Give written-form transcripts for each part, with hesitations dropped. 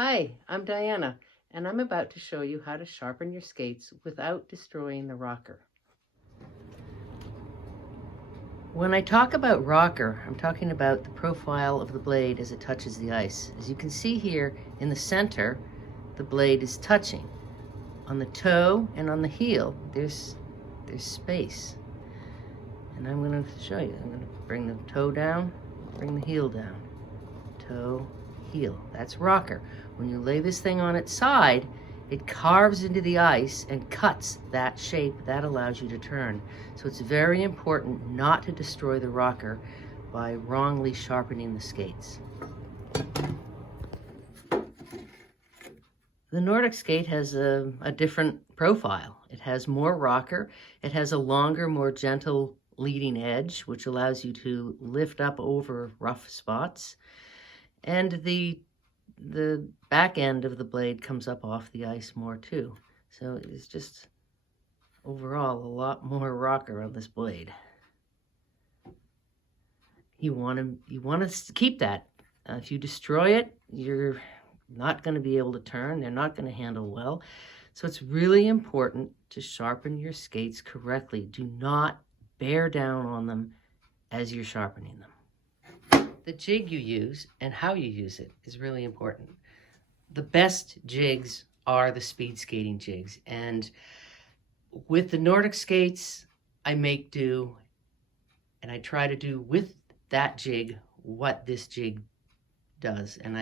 Hi, I'm Diana, and I'm about to show you how to sharpen your skates without destroying the rocker. When I talk about rocker, I'm talking about the profile of the blade as it touches the ice. As you can see here in the center, the blade is touching. On the toe and on the heel, there's space. And I'm going to show you. I'm going to bring the toe down, bring the heel down. Toe, heel. That's rocker. When you lay this thing on its side, it carves into the ice and cuts that shape. That allows you to turn. So it's very important not to destroy the rocker by wrongly sharpening the skates. The Nordic skate has a different profile. It has more rocker. It has a longer, more gentle leading edge, which allows you to lift up over rough spots. And the back end of the blade comes up off the ice more too. So it's just overall a lot more rocker on this blade. You want to keep that. If you destroy it, you're not going to be able to turn. They're not going to handle well. So it's really important to sharpen your skates correctly. Do not bear down on them as you're sharpening them. The jig you use and how you use it is really important. The best jigs are the speed skating jigs. And with the Nordic skates, I make do, and I try to do with that jig what this jig does. And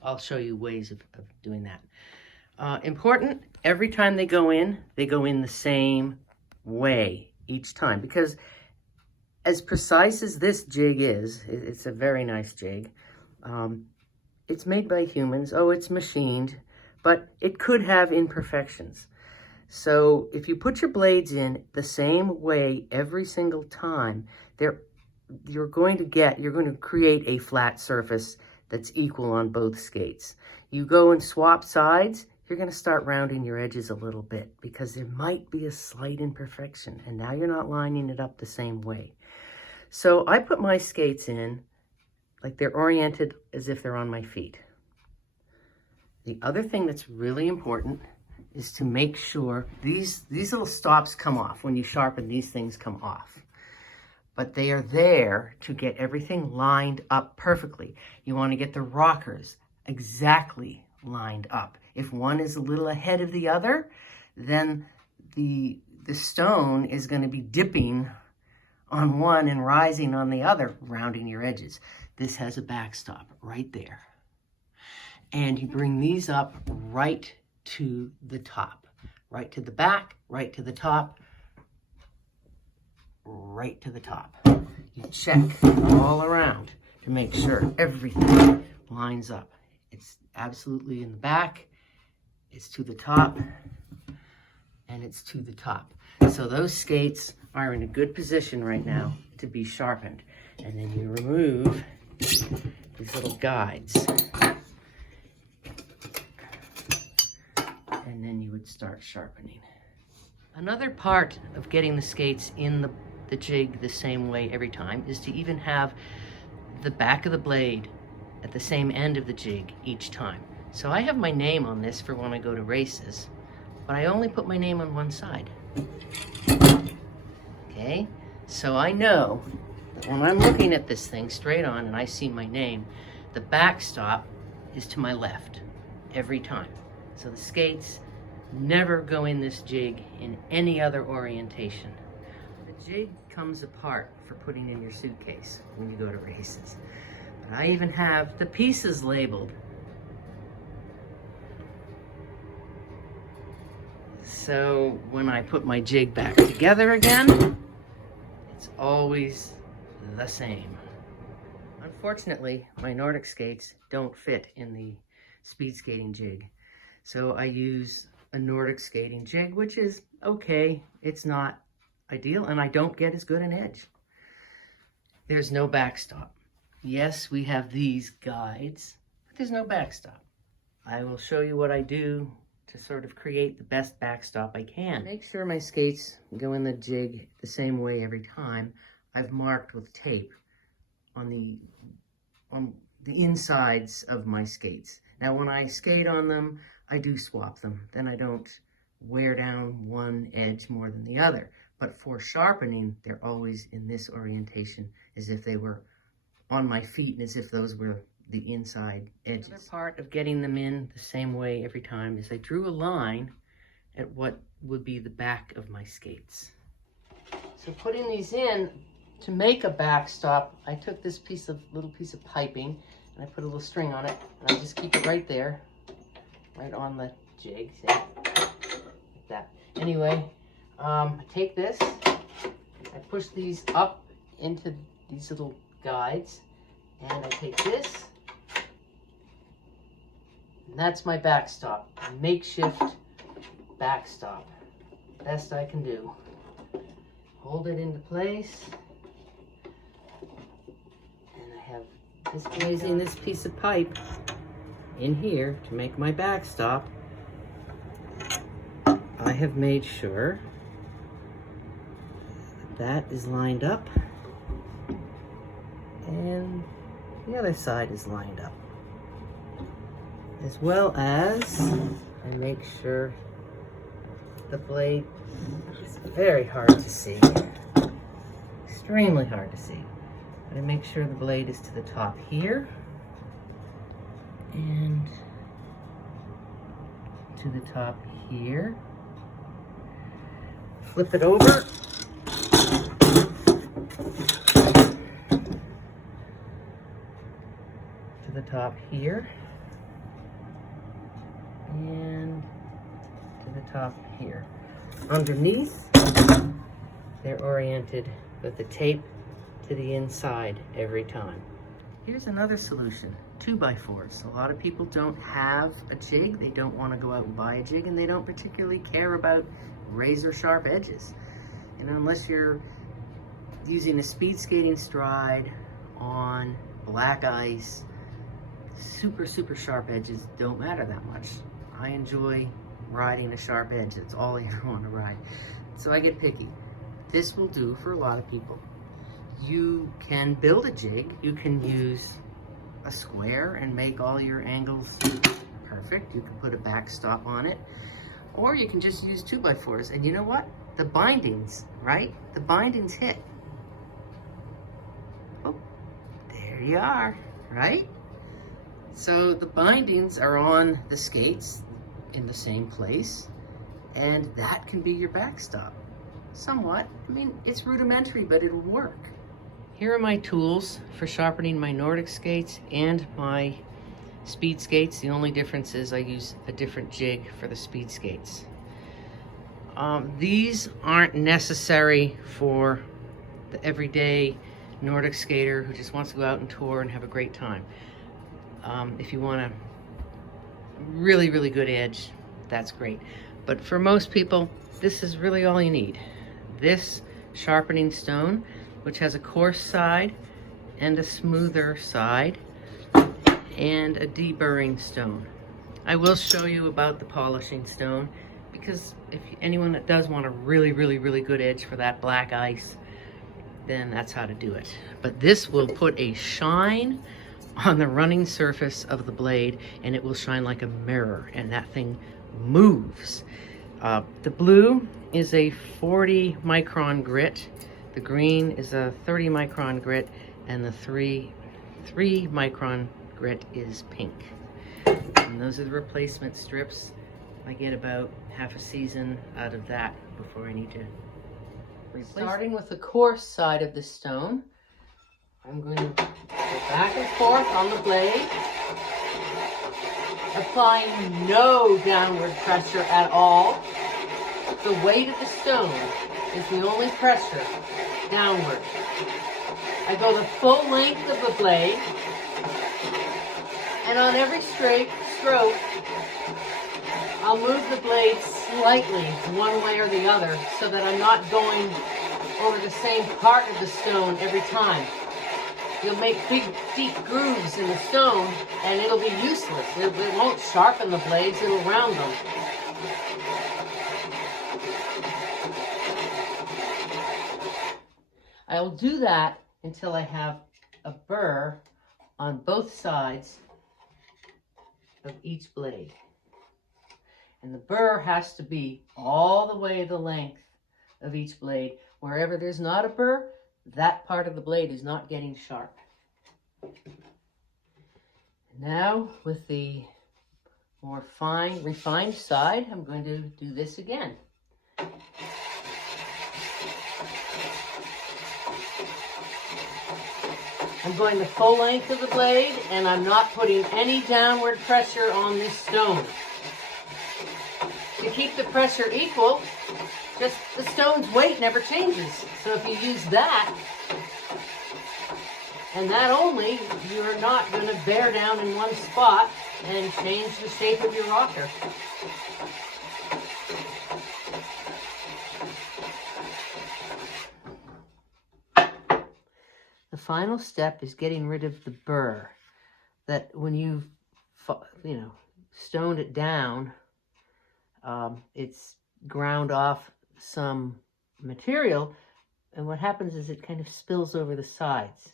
I'll show you ways of doing that. Important, every time they go in the same way each time, because as precise as this jig is, it's a very nice jig. It's made by humans. Oh, it's machined, but it could have imperfections. So if you put your blades in the same way every single time, you're going to create a flat surface that's equal on both skates. You go and swap sides, you're going to start rounding your edges a little bit because there might be a slight imperfection, and now you're not lining it up the same way. So I put my skates in like they're oriented as if they're on my feet. The other thing that's really important is to make sure these little stops come off. When you sharpen, these things come off. But they are there to get everything lined up perfectly. You want to get the rockers exactly lined up. If one is a little ahead of the other, then the stone is going to be dipping on one and rising on the other, rounding your edges. This has a backstop right there. And you bring these up right to the top, right to the back, right to the top, right to the top. You check all around to make sure everything lines up. It's absolutely in the back, it's to the top, and it's to the top. So those skates are in a good position right now to be sharpened. And then you remove these little guides. And then you would start sharpening. Another part of getting the skates in the jig the same way every time is to even have the back of the blade at the same end of the jig each time. So I have my name on this for when I go to races, but I only put my name on one side. Okay, so I know that when I'm looking at this thing straight on and I see my name, the backstop is to my left every time. So the skates never go in this jig in any other orientation. The jig comes apart for putting in your suitcase when you go to races. But I even have the pieces labeled. So when I put my jig back together again, it's always the same. Unfortunately, my Nordic skates don't fit in the speed skating jig. So I use a Nordic skating jig, which is okay. It's not ideal, and I don't get as good an edge. There's no backstop. Yes, we have these guides, but there's no backstop. I will show you what I do to sort of create the best backstop I can. Make sure my skates go in the jig the same way every time. I've marked with tape on the insides of my skates. Now when I skate on them, I do swap them. Then I don't wear down one edge more than the other. But for sharpening, they're always in this orientation as if they were on my feet and as if those were the inside edges. Another part of getting them in the same way every time is I drew a line at what would be the back of my skates. So putting these in, to make a backstop, I took this little piece of piping and I put a little string on it, and I just keep it right there, right on the jig, see? Like that. Anyway, I take this, I push these up into these little guides, and I take this, and that's my backstop, a makeshift backstop. Best I can do. Hold it into place, and I have this, using this piece of pipe in here to make my backstop. I have made sure that is lined up and the other side is lined up, as well as I make sure the blade is very hard to see, extremely hard to see. I make sure the blade is to the top here and to the top here. Flip it over. To the top here. And to the top here. Underneath, they're oriented with the tape to the inside every time. Here's another solution, 2x4s. A lot of people don't have a jig, they don't want to go out and buy a jig, and they don't particularly care about razor sharp edges. And unless you're using a speed skating stride on black ice, super sharp edges don't matter that much. I enjoy riding a sharp edge. That's all I ever want to ride. So I get picky. This will do for a lot of people. You can build a jig. You can use a square and make all your angles perfect. You can put a backstop on it. Or you can just use 2x4s. And you know what? The bindings, right? The bindings hit. Oh, there you are, right? So the bindings are on the skates in the same place, and that can be your backstop. Somewhat. I mean, it's rudimentary, but it'll work. Here are my tools for sharpening my Nordic skates and my speed skates. The only difference is I use a different jig for the speed skates. These aren't necessary for the everyday Nordic skater who just wants to go out and tour and have a great time. If you want a really good edge, that's great. But for most people, this is really all you need. This sharpening stone, which has a coarse side and a smoother side, and a deburring stone. I will show you about the polishing stone, because if anyone that does want a really good edge for that black ice, then that's how to do it. But this will put a shine on the running surface of the blade, and it will shine like a mirror, and that thing moves. The blue is a 40 micron grit, the green is a 30 micron grit, and the 3 micron grit is pink. And those are the replacement strips. I get about half a season out of that before I need to replace. Starting with the coarse side of the stone, I'm going to go back and forth on the blade, applying no downward pressure at all. The weight of the stone is the only pressure downward. I go the full length of the blade, and on every stroke, I'll move the blade slightly one way or the other so that I'm not going over the same part of the stone every time. You'll make big, deep grooves in the stone, and it'll be useless. It won't sharpen the blades, it'll round them. I'll do that until I have a burr on both sides of each blade. And the burr has to be all the way the length of each blade. Wherever there's not a burr, that part of the blade is not getting sharp. Now, with the more fine, refined side, I'm going to do this again. I'm going the full length of the blade, and I'm not putting any downward pressure on this stone. To keep the pressure equal, just the stone's weight never changes. So if you use that, and that only, you're not going to bear down in one spot and change the shape of your rocker. The final step is getting rid of the burr. That when you've, stoned it down, it's ground off some material, and what happens is it kind of spills over the sides.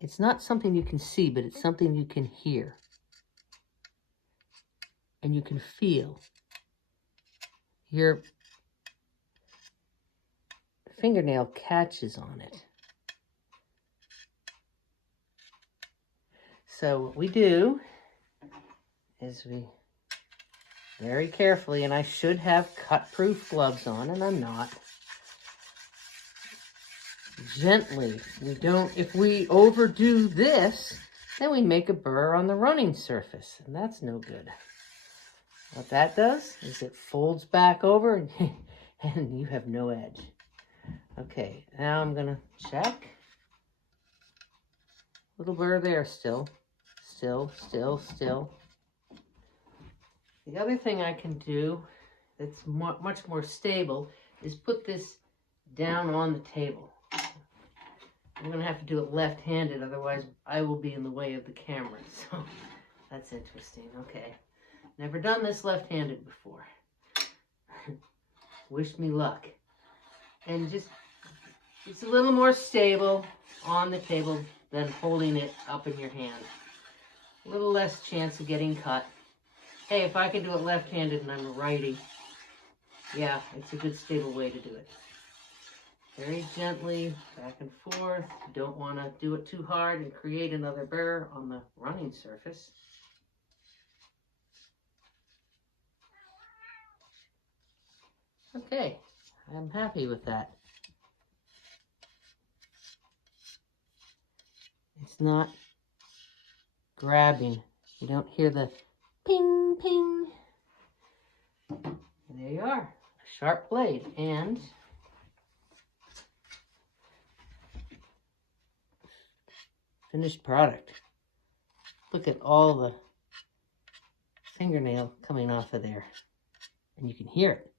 It's not something you can see, but it's something you can hear. And you can feel. Your fingernail catches on it. So what we do is we very carefully, and I should have cut-proof gloves on, and I'm not. Gently, if we overdo this, then we make a burr on the running surface, and that's no good. What that does is it folds back over and you have no edge. Okay, now I'm gonna check. Little burr there still. The other thing I can do that's much more stable is put this down on the table. I'm going to have to do it left-handed, otherwise I will be in the way of the camera. So that's interesting. Okay. Never done this left-handed before. Wish me luck. And just, it's a little more stable on the table than holding it up in your hand. A little less chance of getting cut. Hey, if I can do it left-handed and I'm a righty, yeah, it's a good stable way to do it. Very gently, back and forth. You don't want to do it too hard and create another burr on the running surface. Okay, I'm happy with that. It's not grabbing. You don't hear the ping, ping. There you are, a sharp blade, and finished product. Look at all the fingernail coming off of there, and you can hear it.